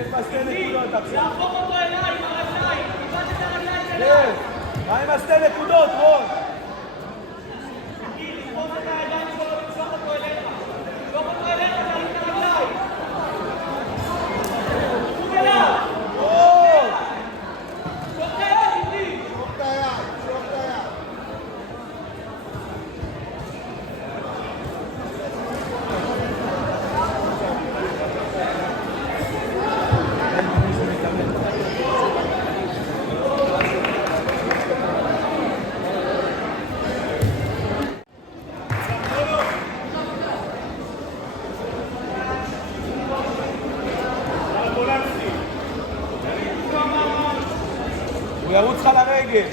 יש בה שתי נקודות עכשיו. להפוך אותו אליי, עם הרגליים. קיבלת את הרגליים שלה. מה עם השתי נקודות, רון? לתפוס את הידיים שלו ולמשוך אותו אליך. למשוך אותו אליך, תרים את הרגליים. שוב אליו. שוב את היד, איתי. שוב את היד, שוב את היד. הוא ירוץ לך לרגל.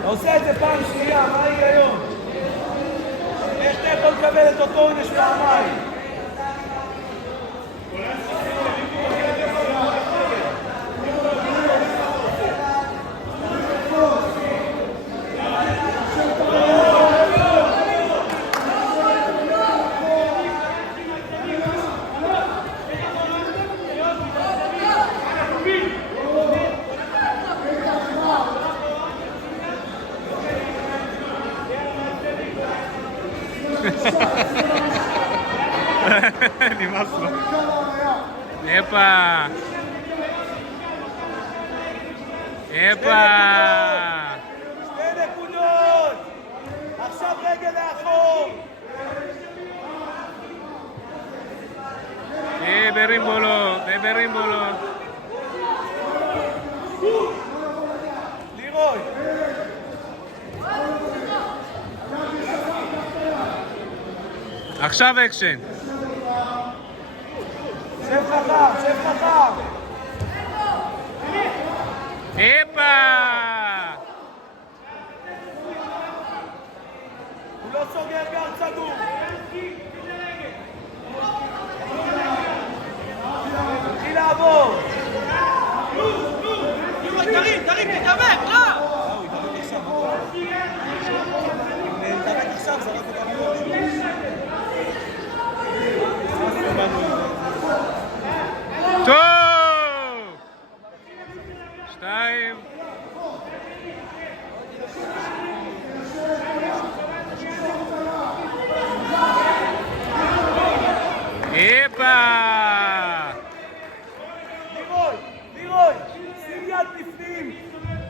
אתה עושה את זה פעם שנייה, מה יהיה היום? איך אתה יכול לקבל את אותו עונש פעמיים? נמאס לו. הפה. הפה. שתי נקודות! עכשיו רגל לאחור! ברימבולו. לירוי! עכשיו אקשן. שב חכם! הפה. הוא לא סוגר גר צדור! תתחיל לעבור! תרים, תתאבק, לא! הוא יתאבק עכשיו, אם נתאבק עכשיו זה רק טוב! 2 הפה! לירוי! שים יד בפנים!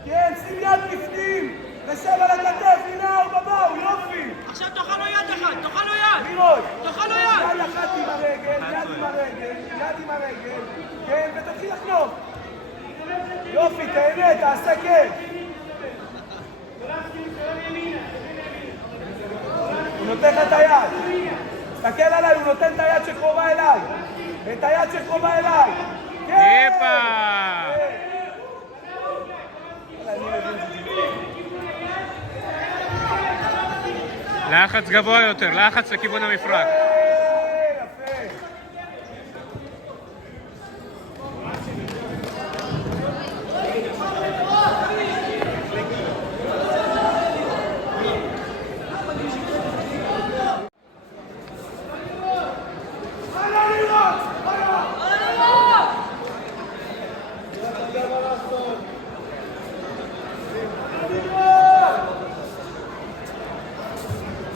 כן, שים יד בפנים! ושב על הכתף, הנה הארבע באו, יופי! עכשיו תאכל לו יד אחד, תאכל לו יד! לירוי! תאכל לו יד! יד אחת עם הרגל, יד עם הרגל, כן, ותתחיל לחנוק! יופי, תהנה, תעשה כיף! הוא נותן לך את היד! תסתכל עליי, הוא נותן את היד שקרובה אליי! את היד שקרובה אליי! כן! הפה! לחץ גבוה יותר, לחץ לכיוון המפרק.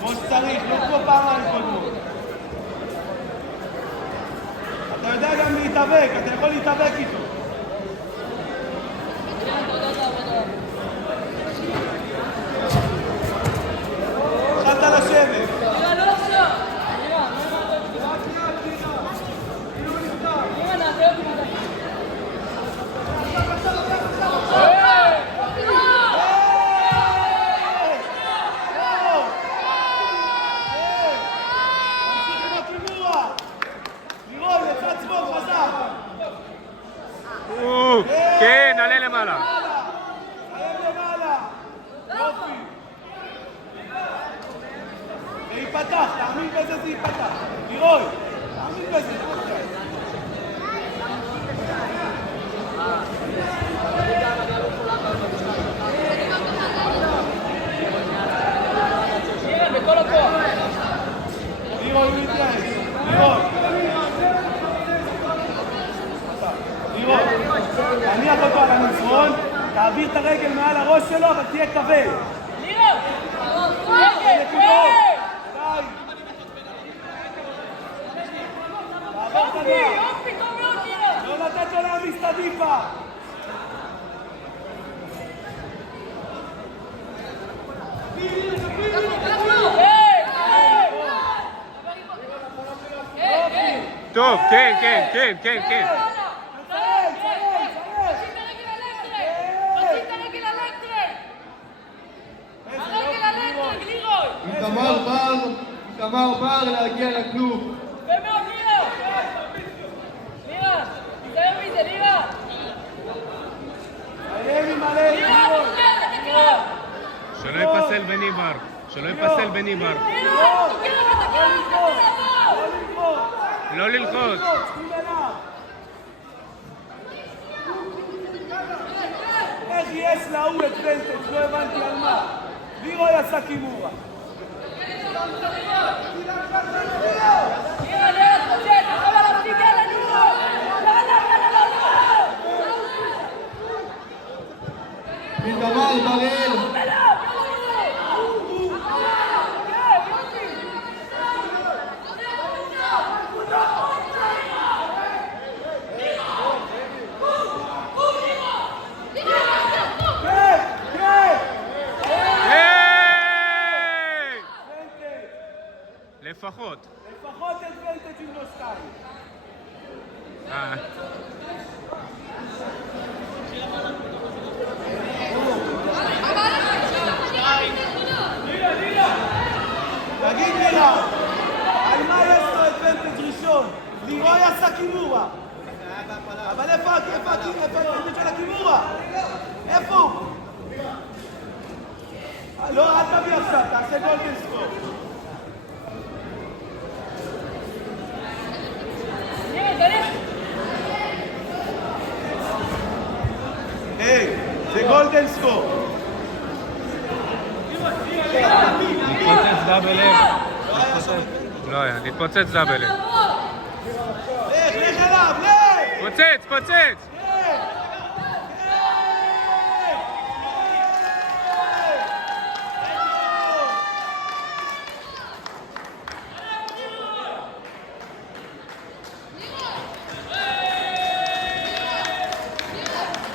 כמו שצריך, לא כמו פעמיים קודמות. אתה יודע גם להתאבק, אתה יכול להתאבק איתו. התחלת לשבת. כן, עלה למעלה. עלה למעלה. יופי. זה ייפתח, תאמין בזה זה ייפתח. לירוי, תאמין בזה. לירוי, הוא מתנהג. לירוי. תניח אותו על המזרון, תעביר את הרגל מעל הראש שלו, אבל תהיה כבד. לירה! נקודות. די. תעבור את יופי, הגב. יופי, טוב מאוד, לירה! לא לתת לו להעמיס את הדיפה. טוב, כן, כן, כן, כן, כן. איתמר בר להגיע לכלוב. עליהם עם עליהם. שלא יפסל בני בר. שלא יפסל בני בר. לא ללחוץ. איך יש להוא את ונטג'? לא הבנתי על מה. לירוי עשה קימורה. איתמר בראל. לפחות. לפחות את ונטג' עם לא שתיים. תגיד לירה, על מה יש לו את ונטג' ראשון? לירוי עשה קימורה. אבל איפה הוונטג' של הקימורה? איפה הוא? לא, אל תביא עכשיו, תעשה גולדן סקור. היי, זה גולדן סקור. להתפוצץ דאבל אף. לא היה, להתפוצץ דאבל אף. לך אליו, לך! פוצץ, פוצץ!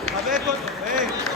חבק אותו.